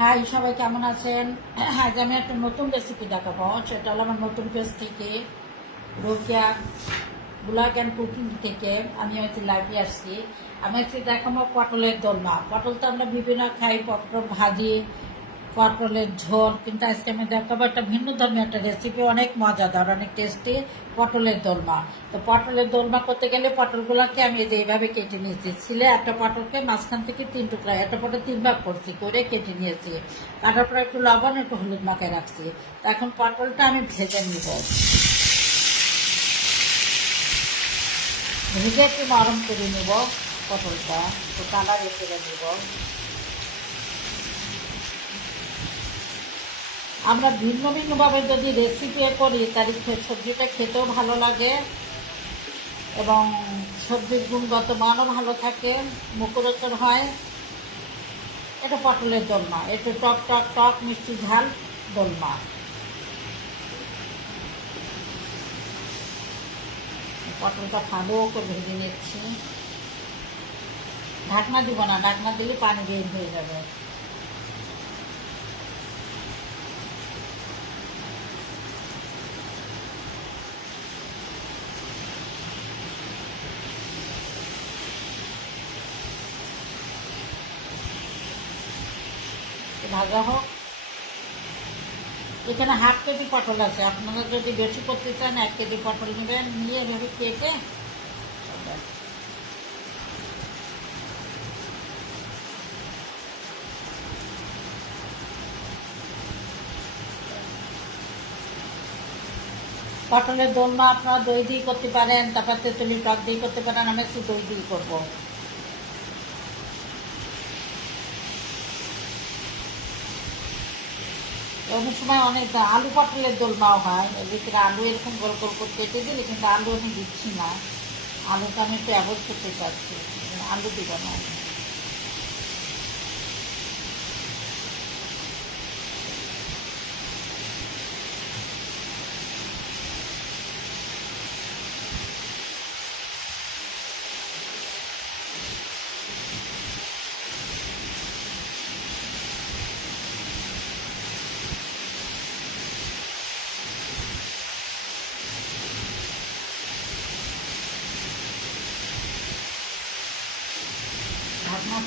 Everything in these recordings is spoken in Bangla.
হাই সবাই কেমন আছেন? আজ আমি একটা নতুন রেসিপি দেখাবো। সেটা হলো আমার নতুন পেজ থেকে রোকিয়া ব্লগ অ্যান্ড কুকিং থেকে আমি হচ্ছে লাইভে আসছি। আমি হচ্ছে দেখাবো পটলের দোলমা। পটল তো আমরা বিভিন্ন খাই, পটল, ভাজি পটলের ঝোল, কিন্তু আজকে আমি দেখাবো একটা ভিন্ন ধর্মীয় একটা রেসিপি অনেক মজাদার, অনেক টেস্টি পটলের দোলমা। তো পটলের দোলমা করতে গেলে পটলগুলোকে আমি যে এইভাবে কেটে নিয়েছি। ছিলে একটা পটলকে মাঝখান থেকে তিন টুকরা, একটা পটল তিন ভাগ করছি, করে কেটে নিয়েছি। কাটার একটু লবণ, একটু হলুদ মাখায় রাখছি। তো এখন পটলটা আমি ভেজে নিব। ভেজে একটু নরম করে নেব পটলটা তো কালার করে নেব। আমরা ভিন্ন ভিন্নভাবে যদি রেসিপি করি তার সবজিটা খেতেও ভালো লাগে এবং সবজির গুণগত মানও ভালো থাকে, মুখরোচন হয়। এটা পটলের দোলমা, একটু টক টক টক মিষ্টি ঝাল দোলমা। পটলটা ভালো করে ভেজে নিচ্ছি। ঢাকনা দিব না, ঢাকনা দিলে পানি বের হয়ে যাবে। ভাজা হোক, এখানে হাফ কেজি পটল আছে। আপনারা যদি বেশি করতে চান, এক কেজি পটল নেবেন, নিয়ে এভাবে কেটে পটলের দোলমা আপনারা দই দিয়ে করতে পারেন, তারপর তেঁতুলি টক দিয়ে করতে পারেন আমি একটু দই দিয়ে করব। অনেক সময় অনেক আলু পটলের দোল দোলমাও হয়। এদিকে আলু এরকম গোল গোল করে কেটে দিলে কিন্তু আলু আমি দিচ্ছি না। আলুটা আমি একটু অ্যাভয়েড করতে চাচ্ছি। আলু দিব না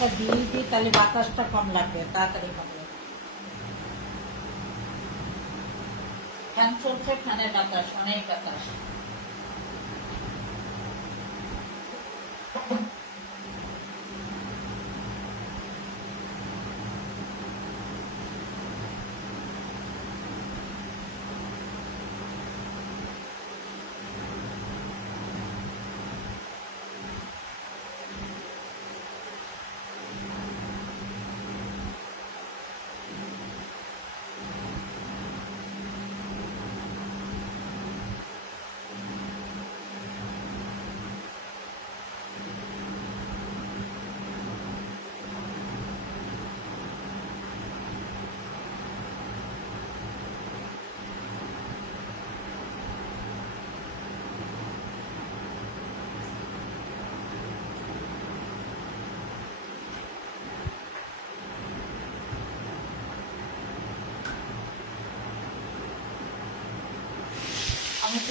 ঢাকনাটা দিয়ে দিই, তাহলে বাতাসটা কম লাগবে, তাড়াতাড়ি হবে ফ্যান চলছে ফ্যানের বাতাস, অনেক বাতাস।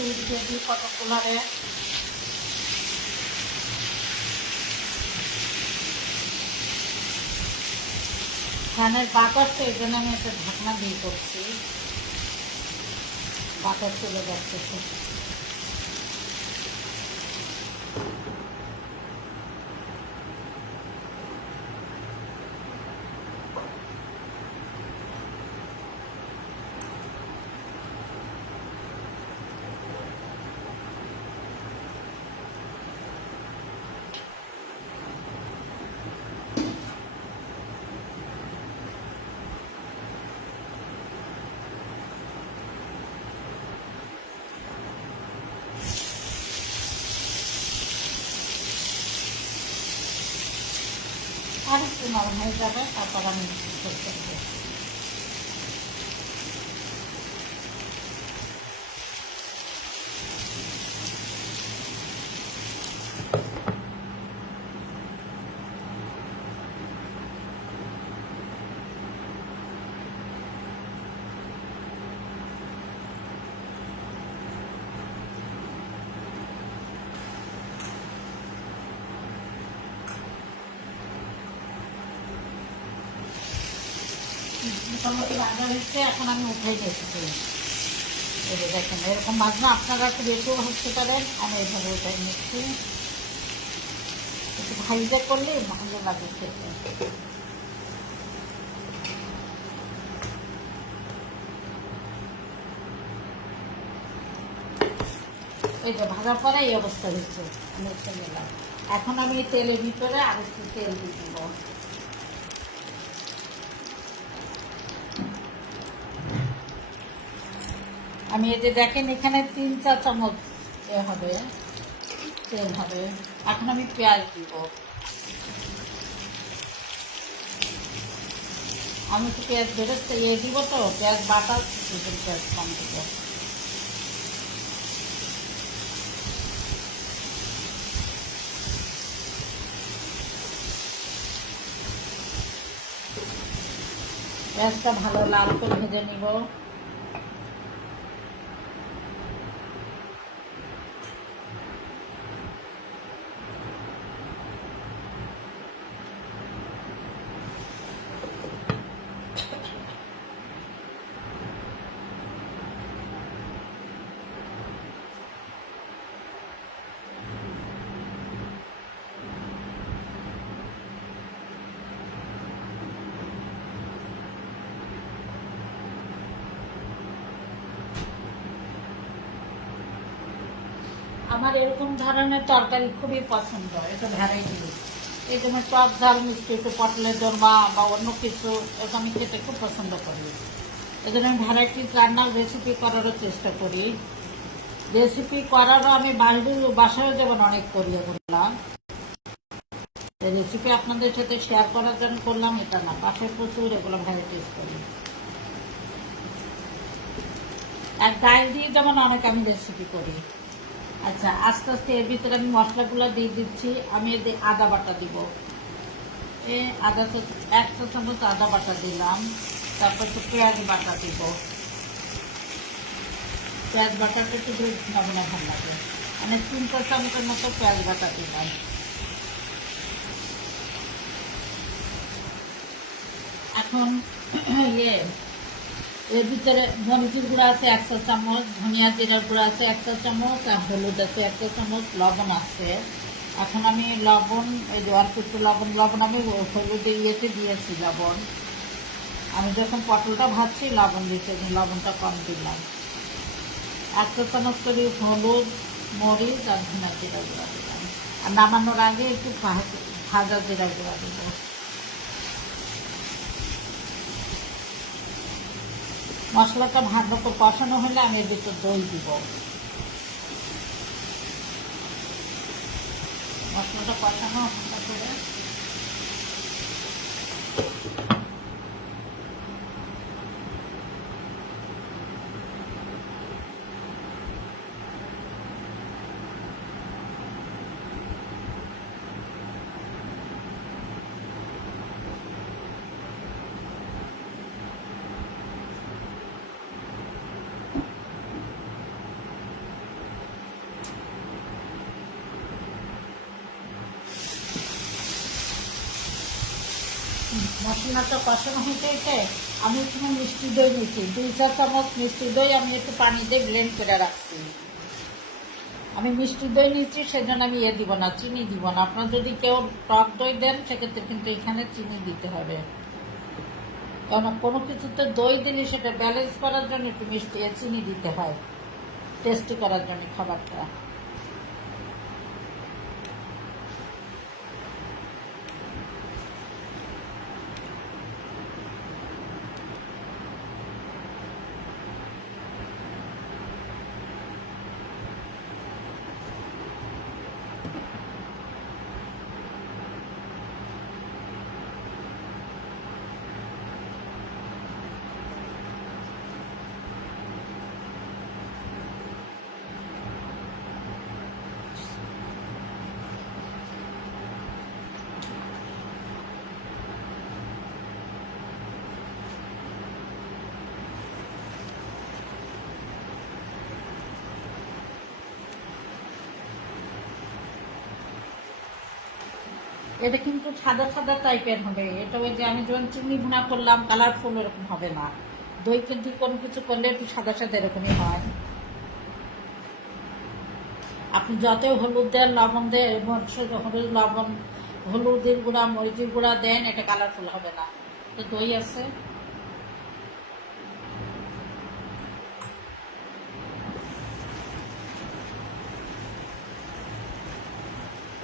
তো দিয়ে ফ্যানের বাতাসটা এই জন্য আমি একটা ঢাকনা দিয়ে করছি। বাতাস চলে যাচ্ছে আর একটু নরম হয়ে যাবে তারপর আমি করতে দেবো হচ্ছে এই দেখেন, এরকম আপনারা একটু বেশিও ভাজতে পারেন, আমি এইভাবে নিচ্ছি। একটু করলে ভালো লাগে খেতে। এই যে ভাজার পরে এই অবস্থা হয়েছে এখন আমি তেলের ভিতরে আর একটু তেল দিয়ে দিব। আমি এই যে দেখেন, এখানে তিন চার চামচ এ হবে, তেল হবে। এখন আমি পেঁয়াজ দিব। আমি তো পেঁয়াজ বেরোচ্ছে ইয়ে দিব তো, পেঁয়াজ বাটা পেঁয়াজ কম দিব। পেঁয়াজটা ভালো লাল করে ভেজে নিব। আমার এরকম ধরনের তরকারি খুবই পছন্দ, এটা ভ্যারাইটি এই যেমন টক ঝাল মিষ্টি, একটু পটলের দরমা বা অন্য কিছু, এটা আমি খেতে খুব পছন্দ করি। এই জন্য ভ্যারাইটি রান্নার রেসিপি করারও চেষ্টা করি। রেসিপি করারও আমি বাইরে বাসায় যেমন অনেক করি এগুলো রেসিপি আপনাদের সাথে শেয়ার করার জন্য করলাম, এটা না পাশে প্রচুর এগুলো ভ্যারাইটিস করি। আর ডাল দিয়ে যেমন অনেক আমি রেসিপি করি। আচ্ছা আস্তে আস্তে এর ভিতরে আমি মশলাগুলো দিয়ে দিচ্ছি। আমি এতে আদা বাটা দিব। এ, আদা এক চামচ আদা বাটা দিলাম। তারপর তো পেঁয়াজ বাটা দিব। পেঁয়াজ বাটাটা একটু বেশ ভালো লাগে। মানে তিন চা চামচের মতো পেঁয়াজ বাটা দিলাম। এখন ইয়ে এর ভিতরে মরিচের গুঁড়া আছে এক চা চামচ, ধনিয়া জিরার গুঁড়া আছে এক চা চামচ, আর হলুদ আছে এক চা চামচ, লবণ আছে। এখন আমি লবণ, এই যে অল্প লবণ লবণ আমি হলুদের ইয়েতে দিয়েছি লবণ। আমি যখন পটলটা ভাজছি, লবণ আমি লবণটা কম দিলাম। এক চা চামচ করে হলুদ, মরিচ, আর ধনিয়া জিরা গুঁড়া দিলাম। আর নামানোর আগে একটু ভাজা- জিরা গুঁড়া দেবো। মশলাটা ভাগ করে কষানো হলে আমি এর ভিতর দই দিব। মশলাটা কষানো করে মশলাটা কষানো হতে হতে আমি একটু মিষ্টি দই নিচ্ছি দুই চার চামচ মিষ্টি দই আমি একটু পানি দিয়ে ব্লেন্ড করে রাখছি। আমি মিষ্টি দই নিচ্ছি সেজন্য আমি ইয়ে দিব না, চিনি দিব না। আপনার যদি কেউ টক দই দেন, সেক্ষেত্রে কিন্তু এখানে চিনি দিতে হবে। কারণ কোনো কিছুতে দই দিলে সেটা ব্যালেন্স করার জন্য একটু মিষ্টি চিনি দিতে হয়। টেস্টি করার জন্য খাবারটা। এটা কিন্তু সাদা সাদা টাইপের হবে। এটা ওই যে আমি যখন চিনি ভুনা করলাম কালারফুল এরকম হবে না। দই কিন্তু কোনো কিছু করলে একটু সাদা সাদা এরকমই হয়। আপনি যত হলুদ দেন, লবণ দেন হলুদ, লবণ, হলুদের গুঁড়া, মরিচের গুঁড়া দেন, এটা কালারফুল হবে না। তো দই আছে।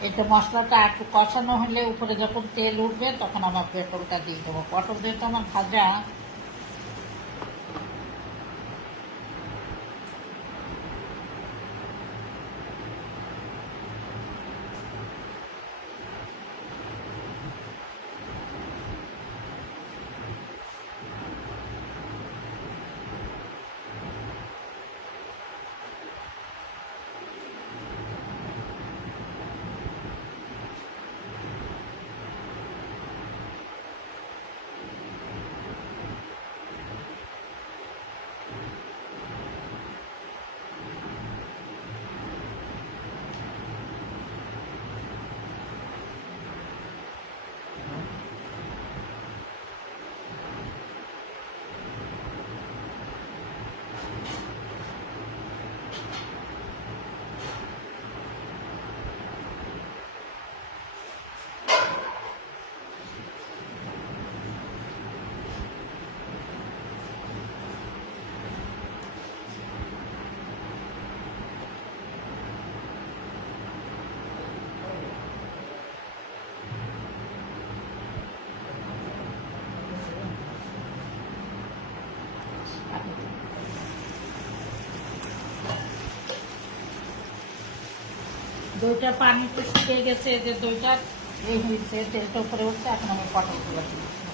এটা মশলাটা একটু কষানো হলে উপরে যখন তেল উঠবে, তখন আমার পেটলটা দিয়ে দেবো। পটল দিয়ে তো আমার ভাজা দইটা পানি তো শুকিয়ে গেছে, যে দইটা এই হয়েছে তেলটা উপরে উঠছে, এখন আমি পটলগুলো দিয়েছি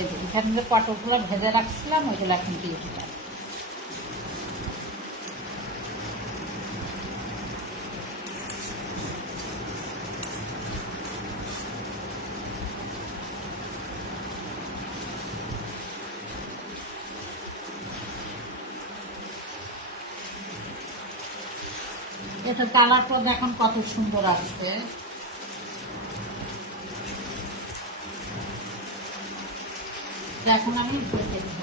এই এখানে যে পটলগুলো ভেজে রাখছিলাম, ওইগুলো এখন দিয়ে এটা কালারটা দেখুন কত সুন্দর আসছে। এখন আমি ভেজে দিব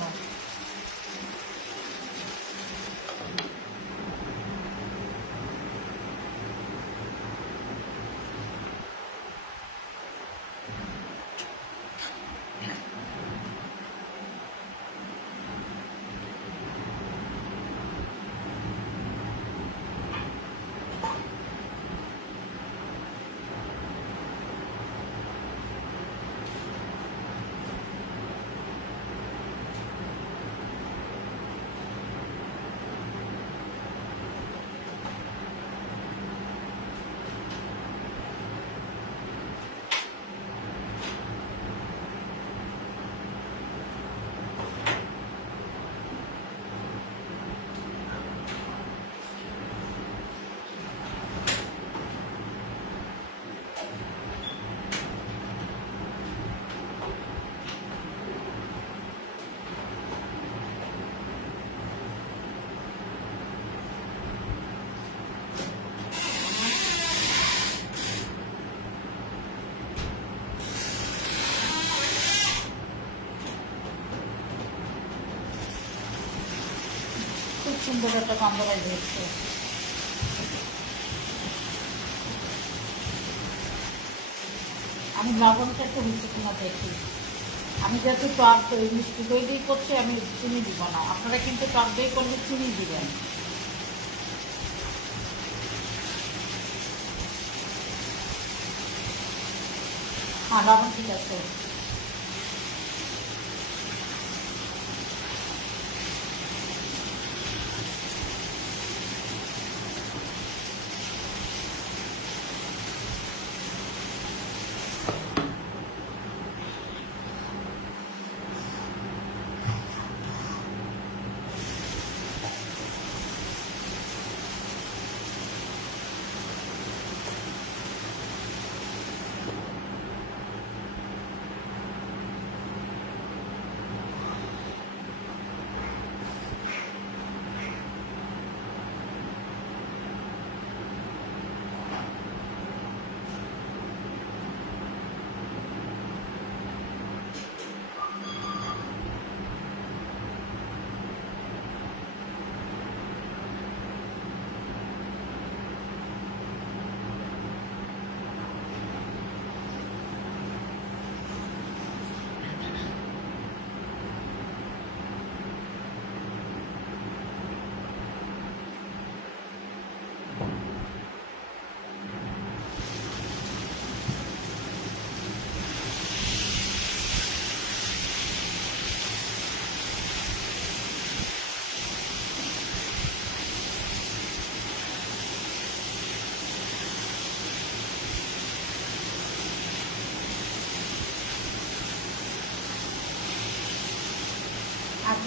খুব সুন্দর একটা গন্ধ হচ্ছে আমি লবণটা একটু হচ্ছে কিনা দেখি। আমি যেহেতু টক দই, মিষ্টি দই দিয়ে করছি, আমি চিনি দিব না। আপনারা কিন্তু টক দই করলে চিনি দিবেন। হ্যাঁ লবণ ঠিক আছে।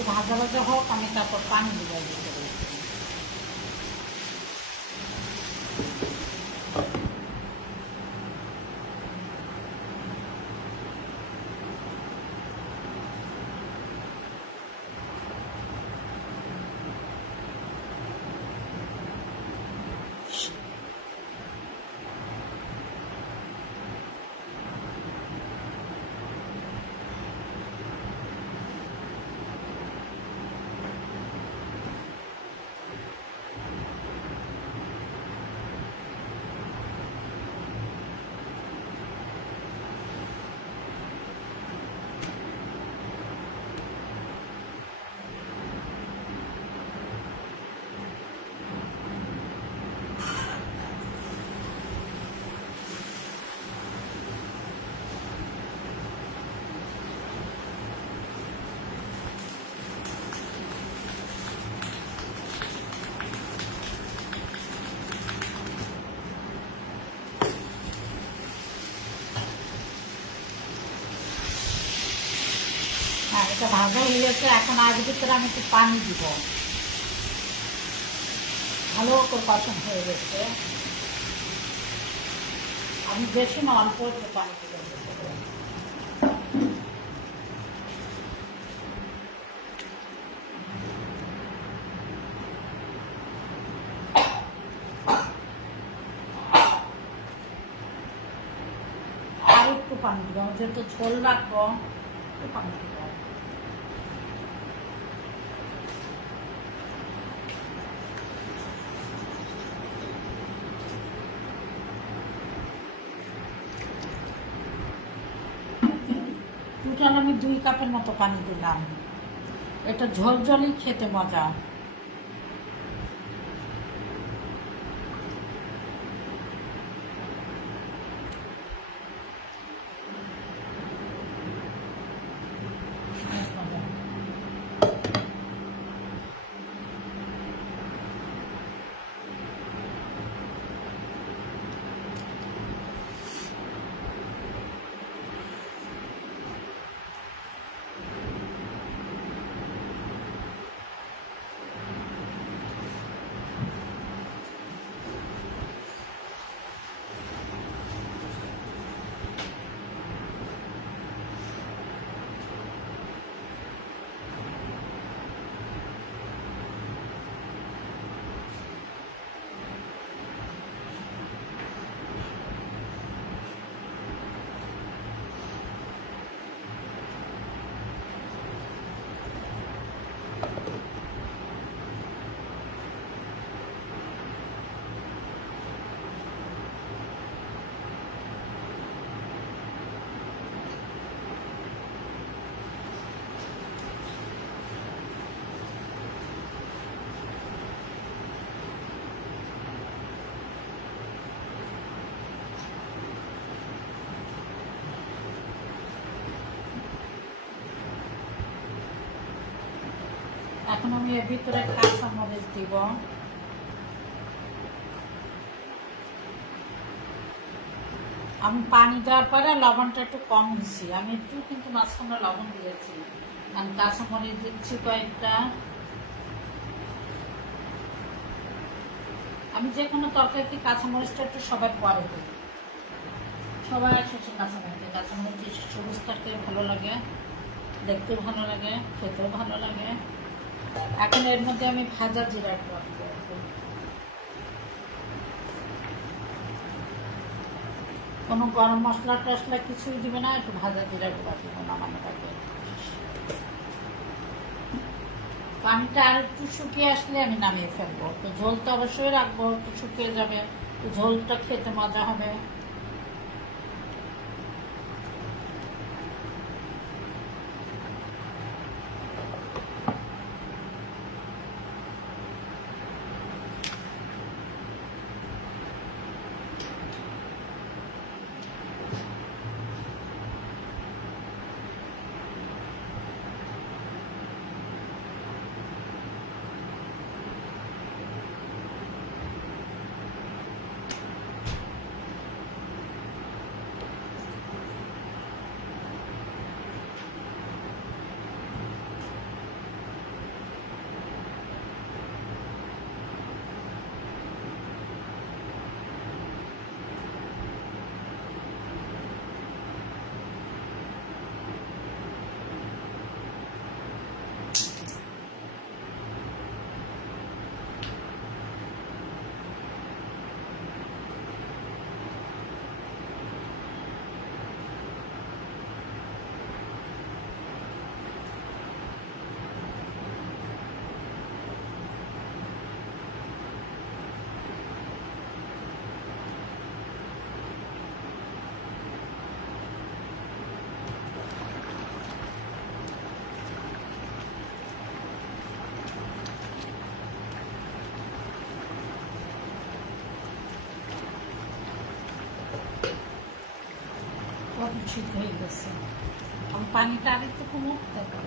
ভাজা ভাজা হোক আমি তারপর পানি দিয়ে দিতে পারি হ্যাঁ এটা ভাজা হয়ে গেছে, এখন আজ ভিতরে আমি একটু পানি দিব। ভালো করে পছন্দ হয়ে গেছে। আমি বেশি না, অল্প একটু পানি দিব। আর একটু পানি দিব, যেহেতু ঝোল রাখব, একটু পানি দিব টোটাল আমি দুই কাপের মতো পানি দিলাম। এটা ঝোল খেতে মজা অনেক মজা। এখন আমি এর ভিতরে কাঁচা মরিচ দিব? আমি পানি দেওয়ার পরে লবণটা একটু কম দিচ্ছি আমি একটু কিন্তু মাঝখানে লবণ দিয়েছি। আমি কাঁচা মরিচ দিচ্ছি কয়েকটা। আমি যে কোনো তরকারিতে কাঁচা মরিচটা একটু সবাই পরে দিই। সবাই একসাথে কাঁচা মরিচ কাঁচা মরিচ দিয়ে সবুজ থাকতে ভালো লাগে। দেখতেও ভালো লাগে, খেতেও ভালো লাগে। এখন এর মধ্যে আমি ভাজা জিরা কোনো গরম মশলা টসলা কিছুই দিবে না, একটু ভাজা জিরা গুঁড়া দিব নামানো থাকে পানিটা আর একটু শুকিয়ে আসলে আমি নামিয়ে ফেলব। তো ঝোল তো অবশ্যই রাখব, একটু শুকিয়ে যাবে ঝোলটা খেতে মজা হবে। সিদ্ধ হয়ে গেছে। পানিটা আরেকটু কমুক তারপর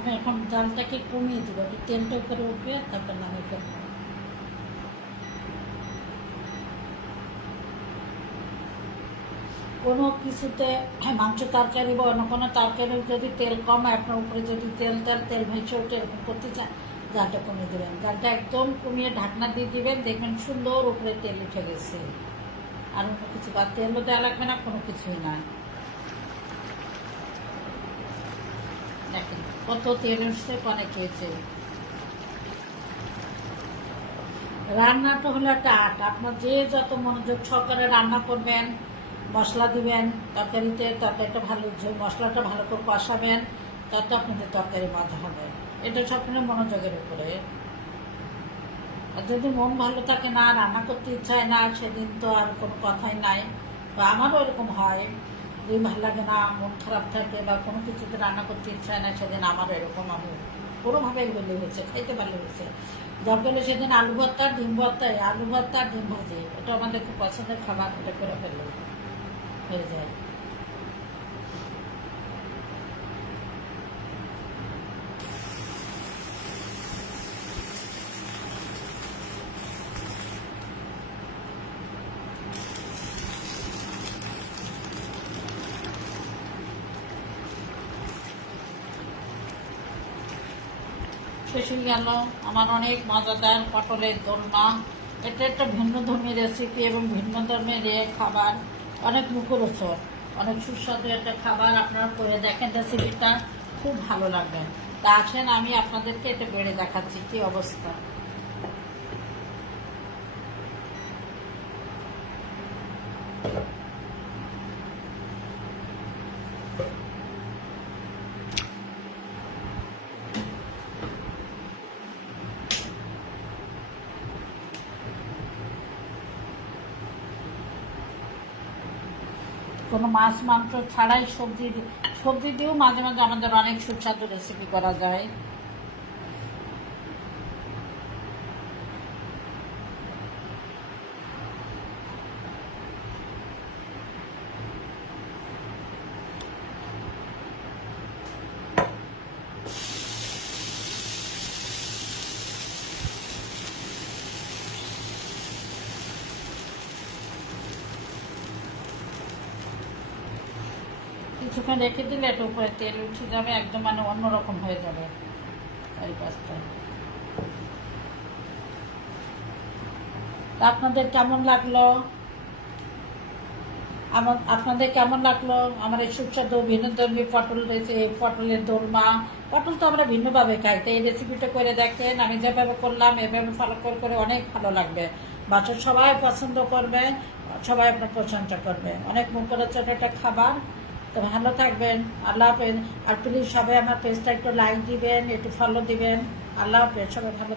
আমি এখন জালটাকে কমিয়ে দেবো তেলটা উপরে উঠবে তারপর নামিয়ে ফেলব। কোনো কিছুতে মাংস তরকারি বা অন্য কোনো তরকারি যদি তেল কম আপনার উপরে যদি তেল তেল তেল ভেসে ওঠে, এরকম করতে চান, জালটা কমিয়ে দেবেন। জালটা একদম কমিয়ে ঢাকনা দিয়ে দিবেন, দেখবেন সুন্দর উপরে তেল উঠে গেছে। আর অন্য কিছু বা তেলও দেওয়া লাগবে না, কোনো কিছুই না দেখেন কত তেল উঠছে অনেক হয়েছে রান্নাটা হলো একটা আর্ট আপনার যে যত মনোযোগ সহকারে রান্না করবেন, মশলা দিবেন, তরকারিতে, তরকারিটা ভালো মশলাটা ভালো করে কষাবেন, তত আপনাদের তরকারি মজা হবে। এটা সবসময় মনোযোগের উপরে। আর যদি মন ভালো থাকে না, রান্না করতে ইচ্ছা হয় না, সেদিন তো আর কোনো কথাই নাই। বা আমারও এরকম হয়। যে ভালো লাগে না, মন খারাপ থাকে বা কোনো কিছুতে রান্না করতে ইচ্ছা হয় না সেদিন আমার এরকম আমি কোনোভাবে এগুলো হয়েছে, খাইতে পারলে হয়েছে। দরকার হলে সেদিন আলু ভর্তা, ডিম ভর্তা আলু ভর্তা, ডিম ভাজি এটা আমাদের খুব পছন্দের খাবার এটা করে ফেলল হয়ে যায় শেষ হয়ে গেল। আমার অনেক মজাদার পটলের দোলমা। এটা একটা ভিন্ন ধর্মী রেসিপি এবং ভিন্ন ধর্মের এ খাবার। অনেক মুখরোচক, অনেক সুস্বাদু একটা খাবার আপনারা করে দেখেন রেসিপিটা খুব ভালো লাগবে। তা আসেন, আমি আপনাদেরকে এটা বেড়ে দেখাচ্ছি, কী অবস্থা। কোনো মাছ, মাংস ছাড়াই সবজি সবজি দিয়েও মাঝে মাঝে আমাদের অনেক সুস্বাদু রেসিপি করা যায়। কিছুক্ষণ রেখে দিলে এটা উপরে তেল উঠে যাবে, একদম মানে অন্যরকম হয়ে যাবে এই পাঁচটা আপনাদের কেমন লাগল? আমার, আপনাদের কেমন লাগল? আমার এই সুস্বাদু ভিন্ন ধর্মী পটল পটলের দোলমা পটল তো আমরা ভিন্নভাবে খাই, তো এই রেসিপিটা করে দেখেন, আমি যেভাবে করলাম, এভাবে ফলো করে করে অনেক ভালো লাগবে। বাচ্চা সবাই পছন্দ করবে, সবাই আপনার প্রশংসা করবে। অনেক মুখরোচক একটা খাবার। তো ভালো থাকবেন, আল্লাহ হাফেজ আর প্লিজ সবাই আমার পেজটা একটু লাইক দিবেন, একটু ফলো দিবেন আল্লাহ হাফেজ, সবাই ভালো।